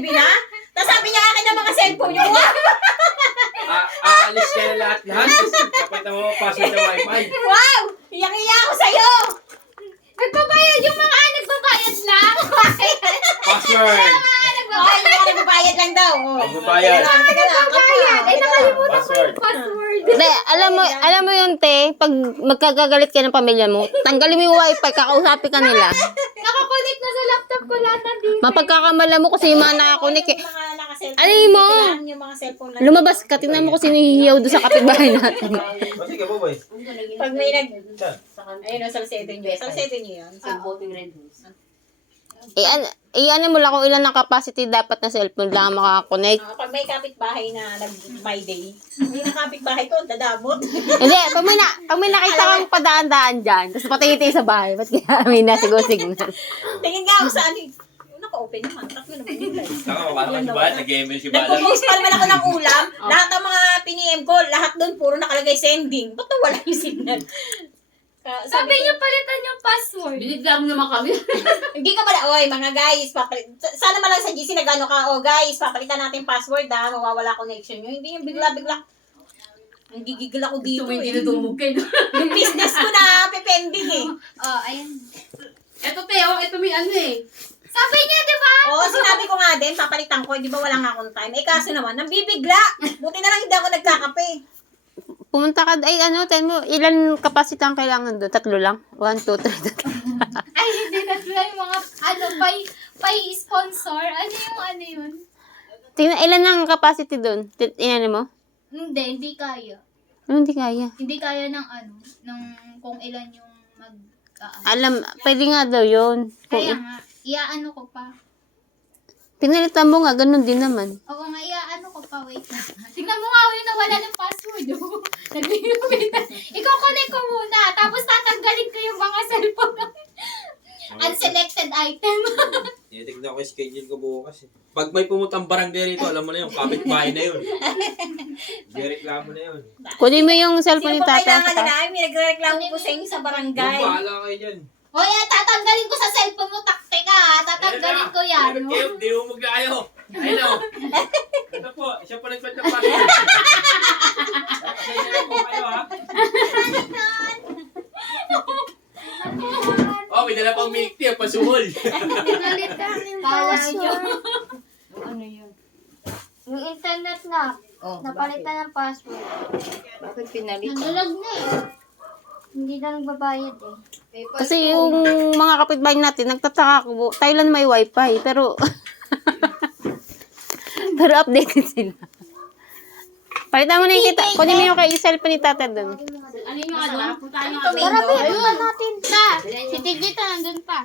na? Tapos sabi niya akin ang mga cellphone niyo. Aalis ka na lahat. Kapag mo password ng wifi. Wow! Iyang-iya ako sa'yo! Nagbabayad yung mga nagbabayad lang. Password. Nagbabayad lang daw. Magbabayad. Teka lang. Ay, nakalimutan ko Password. yung password. Hindi, alam mo yun, te, pag magkagagalit ka ng pamilya mo, tanggalin mo yung wifi, kakausapin ka nila. Nakakonect na sa laptop ko lahat ng dito. Mapagkakamala mo kasi yung mga nakakunik eh. Yung mga naka-cellphone. Ano yun mo? Kailangan yung mga cellphone lang. Lumabas ka, tingnan mo kung sino hihiyaw doon sa kapitbahay natin. Sige po, boy. Pag may ayun, salseto niyo. Salseto niyo yun. Ano mo lang kung ilan ang capacity dapat na cellphone lang ang makakonect. Pag may kapitbahay na nag-my day, yung kapitbahay ko, dadamot. Hindi, pag may nakita kang padaan-daan dyan, tapos patingin sa bahay, ba't kaya may nasigaw signal? Tingin nga ako sa ano, naka-open naman. Takbo naman yun guys. Saka mababa si Bala. Nag-email si Bala. Nagpo-post pa naman ako ng ulam. Lahat ng mga piniem ko, lahat doon puro nakalagay sending. Ba't wala yung signal? Sabi niyo palitan yung password. Binigyan mo naman kami. Hindi ka pala, oy, mga guys, sana malang sa GC nag-ano ka, guys, papalitan natin password mawawala connection nyo. Hindi yung bigla-bigla. Ang gigigil ako dito Ito may eh. tinutubog kayo. Yung business ko na pepending eh. Oh, ayan. Ito Teo, ito may ano eh. Sabi niya, di ba? Oo, sinabi ko nga din, papalitan ko, di ba wala nga akong time. Eh kaso naman, nambibigla. Buti na lang hindi ako nagkakape. Pumunta ka, ten mo, ilan capacity ang kailangan doon? 3 lang? 1, 2, 3, 4. Ay, hindi na yung mga, pay sponsor. Ano yun? Tingnan, ilan ang capacity doon? Inan mo? Hindi kaya. Hindi kaya. Hindi kaya ng kung ilan yung Pwede nga daw yun. Kaya nga, iaano ko pa. Pinalitan mo nga, ganun din naman. Oo nga, iaano ko pa, wait lang. Tingnan mo nga, wala na wala ng password. Nag-wait na. Iko-connect ko muna, tapos tatanggalin ko yung mga cellphone. Unselected item. Tinitignan ko yung schedule ko bukas eh. Pag may pumutang barangay rito, alam mo na yun, kapitbahay na yun. Direklamo na yun. Kunin mo yung cellphone Sino ni po tatay. kailangan nila? Ay, may nagre-reklamo po sa inyo sa barangay. Yung bahala kayo dyan. Hoy, tatanggalin ko sa cellphone mo, takte ka. Tatanggalin ko yan. David kayo, di mo mag-aayo. Ayun o. Ito po, siya po nagpad ng password. Kasi na po kayo ha. Oh, may dala pang milk tea, pasuhol. Pinalitan yung password. Ano yun? Yung internet na. Napalitan ng password. Bakit pinalitan? Nagalag na eh. Hindi na nagbabayad eh. Kasi yung mga kapitbahay natin, nagtataka ko, tayo lang may wifi, pero pero updated sila. Palitan mo na yung kita. Kunin mo yung kay cellphone ni tatay doon. Ano yung ano? Puntahan yung Ano to, ano? Mendo? Ayun natin. Si Tigita nandun pa.